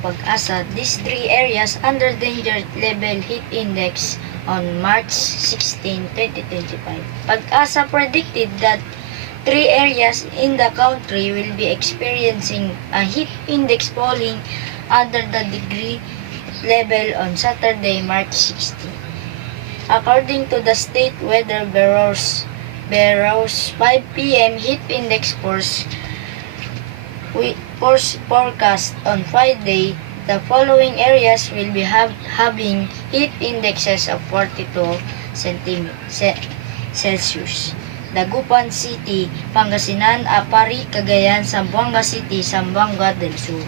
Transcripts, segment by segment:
Pag-asa these three areas under danger level heat index on March 16, 2025. Pag-asa predicted that three areas in the country will be experiencing a heat index falling under the degree level on Saturday, March 16. According to the State Weather Bureau's 5 p.m. heat index forecast on Friday, the following areas will be having heat indexes of 42 Celsius. Dagupan City, Pangasinan, Apari, Cagayan, Zamboanga City, Zamboanga del Sur.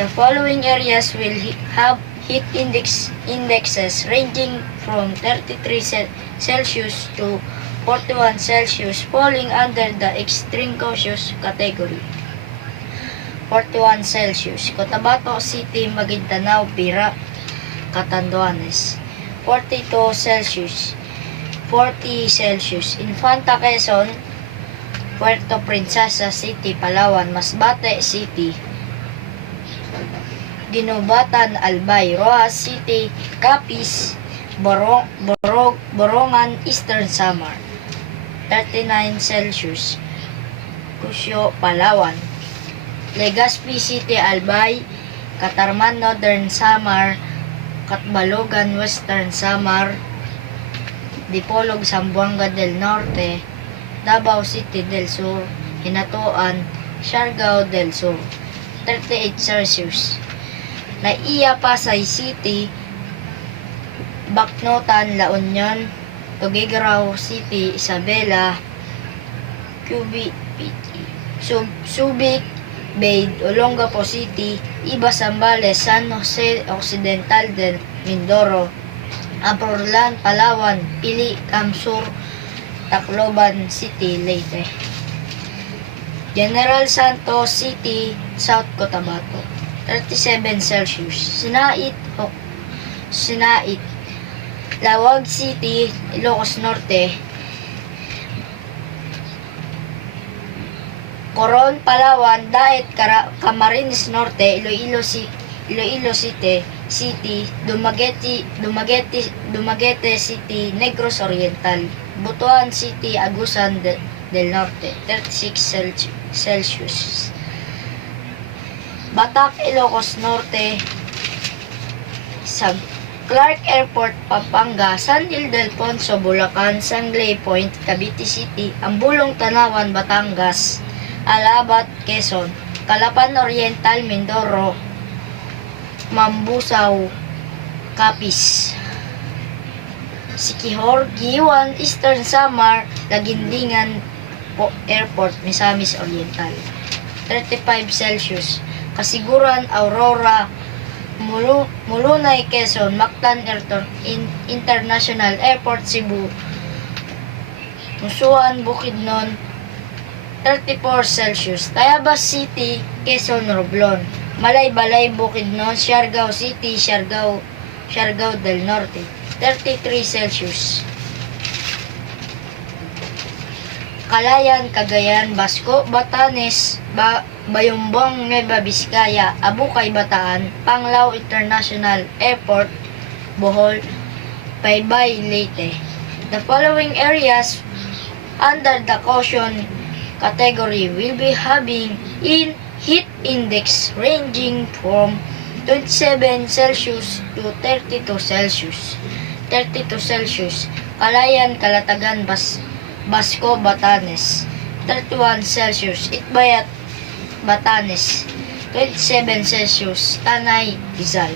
The following areas will have heat indexes ranging from 33 Celsius to 41 Celsius, falling under the extreme cautious category. 41 Celsius, Cotabato City, Maguindanao, Pira, Catanduanes. 42 Celsius, 40 Celsius, Infanta Quezon, Puerto Princesa City, Palawan, Masbate City, Ginobatan, Albay, Rojas City, Capiz, Borongan, Eastern Samar. 39 Celsius, Cusio, Palawan, Legazpi City, Albay, Catarman, Northern Samar, Catbalogan, Western Samar, Dipolog, Zamboanga del Norte, Davao City del Sur, Hinatuan, Siargao del Sur. 38 Celsius, Naiya, Pasay City, Bacnotan, La Union, Tuguegarao City, Isabela, Subic, Bayd, Olongapo City, Iba, Zambales, San Jose Occidental del Mindoro, Aporlan, Palawan, Pili, Camsur, Tacloban City, Leyte. General Santos City, South Cotabato. 37 Celsius, Sinait, Lawag City, Ilocos Norte, Coron, Palawan, Daet, Camarines Norte, Iloilo City, Dumaguete City, Negros Oriental, Butuan City, Agusan del Norte. 36 Celsius, Batak, Ilocos Norte, Clark Airport, Pampanga, San Ildefonso, Bulacan, Sangley Point, Cavite City, Ambulong, Tanawan, Batangas, Alabat, Quezon, Calapan Oriental, Mindoro, Mambusaw, Capiz, Siquijor, Giwan, Eastern Samar, Lagindingan Airport, Misamis Oriental. 35 Celsius, Kasiguran, Aurora, Mulunay, Quezon, Mactan International Airport, Cebu, Musuan, Bukidnon. 34 Celsius, Tayabas City, Quezon, Romblon, Malay-Balay, Bukidnon, Siargao City, Siargao del Norte. 33 Celsius, Calayan, Cagayan, Basco, Batanes, Bayumbong, Nueva Vizcaya, Abukay, Bataan, Panglao International Airport, Bohol, Baybay, Leyte. The following areas under the caution category will be having heat index ranging from 27 Celsius to 32 Celsius. 32 Celsius, Calayan, Calatagan, Basco, Batanes. 31 Celsius, Itbayat, Batanes. 27 Celsius, Tanay, Rizal.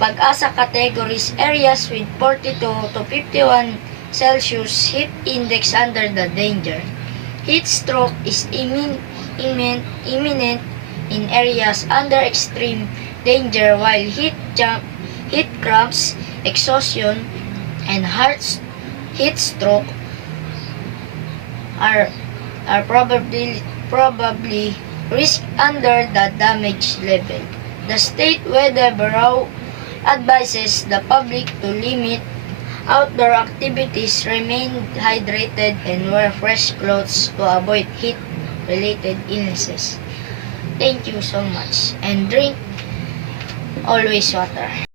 Pag-asa categories, areas with 42 to 51 Celsius heat index under the danger. Heat stroke is imminent in areas under extreme danger, while heat cramps, exhaustion, and heat stroke are probably risk under the damage level. The State Weather Bureau advises the public to limit outdoor activities, remain hydrated, and wear fresh clothes to avoid heat-related illnesses. Thank you so much. And drink always water.